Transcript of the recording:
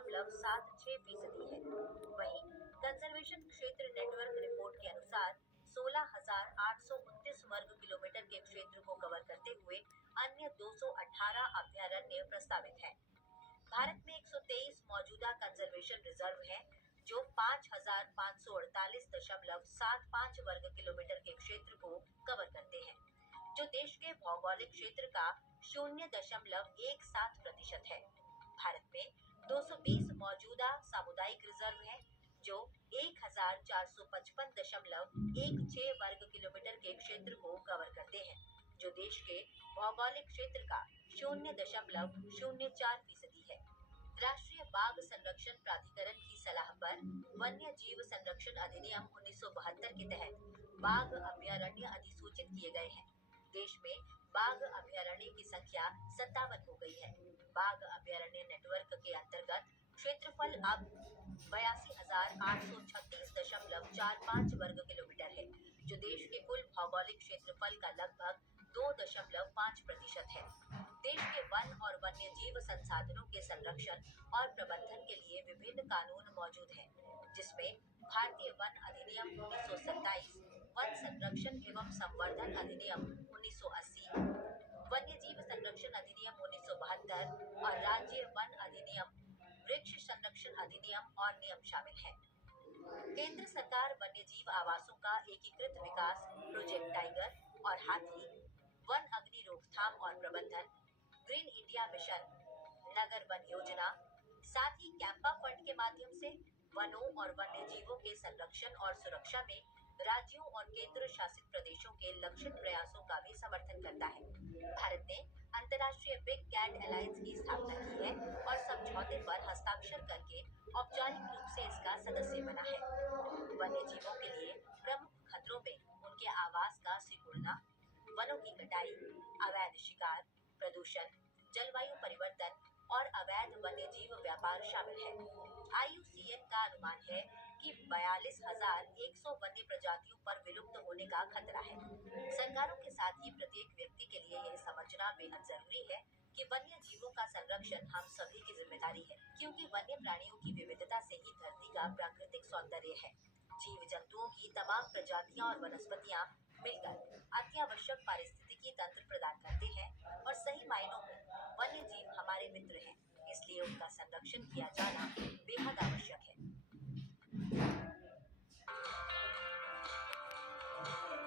0.76% है। वहीं कंजर्वेशन क्षेत्र नेटवर्क रिपोर्ट के अनुसार 16,829 वर्ग किलोमीटर के क्षेत्र को कवर करते हुए अन्य 218 अभयारण्य प्रस्तावित है। भारत में 123 मौजूदा कंजर्वेशन रिजर्व हैं, जो 5,548.75 वर्ग किलोमीटर के क्षेत्र को कवर करते हैं, जो देश के भौगोलिक क्षेत्र का 0.17% है। भारत में 220 मौजूदा सामुदायिक रिजर्व हैं, जो 1,455.16 वर्ग किलोमीटर के क्षेत्र को कवर करते हैं, जो देश के भौगोलिक क्षेत्र का 0.04% है। राष्ट्रीय बाघ संरक्षण प्राधिकरण की सलाह पर वन्य जीव संरक्षण अधिनियम 1972 के तहत बाघ अभयारण्य अधिसूचित किए गए हैं। देश में बाघ अभयारण्य की संख्या 57 हो गई है। बाघ अभयारण्य नेटवर्क के अंतर्गत क्षेत्रफल अब 82,836.45 वर्ग किलोमीटर है, जो देश के कुल भौगोलिक क्षेत्रफल का लगभग 2.5% है। देश के वन और वन्य जीव संसाधनों के संरक्षण और प्रबंधन के लिए विभिन्न कानून मौजूद हैं, जिसमें भारतीय वन अधिनियम 1927, वन संरक्षण एवं संवर्धन अधिनियम 1980, वन्य जीव संरक्षण अधिनियम 1972 और राज्य वन अधिनियम, वृक्ष संरक्षण अधिनियम और नियम शामिल हैं। केंद्र सरकार वन्य जीव आवासों का एकीकृत विकास, प्रोजेक्ट टाइगर और हाथी, वन अग्नि रोकथाम और प्रबंधन, ग्रीन इंडिया मिशन, नगर वन योजना, साथ ही कैंपा फंड के माध्यम से वनों और वन्य जीवों के संरक्षण और सुरक्षा में राज्यों और केंद्र शासित प्रदेशों के लक्षित प्रयासों का भी समर्थन करता है। भारत ने अंतर्राष्ट्रीय बिग कैट अलायंस की स्थापना की है और समझौते पर हस्ताक्षर करके औपचारिक रूप से इसका सदस्य बना है। वन्य जीवों के लिए प्रमुख खतरों में उनके आवास का सिकुड़ना, वनों की कटाई, अवैध शिकार, प्रदूषण, जलवायु परिवर्तन और अवैध वन्य जीव व्यापार शामिल है। IUCN का अनुमान है कि 42,100 वन्य प्रजातियों पर विलुप्त होने का खतरा है। सरकारों के साथ ही प्रत्येक व्यक्ति के लिए यह समझना बेहद जरूरी है कि वन्य जीवों का संरक्षण हम सभी की जिम्मेदारी है, क्योंकि वन्य प्राणियों की विविधता से ही धरती का प्राकृतिक सौंदर्य है। जीव जंतुओं की तमाम प्रजातियां और वनस्पतियां मिलकर अत्यावश्यक पारिस्थितिकी तंत्र प्रदान करते हैं और सही मायनों में वन्य जीव हमारे मित्र हैं, इसलिए उनका संरक्षण किया जाना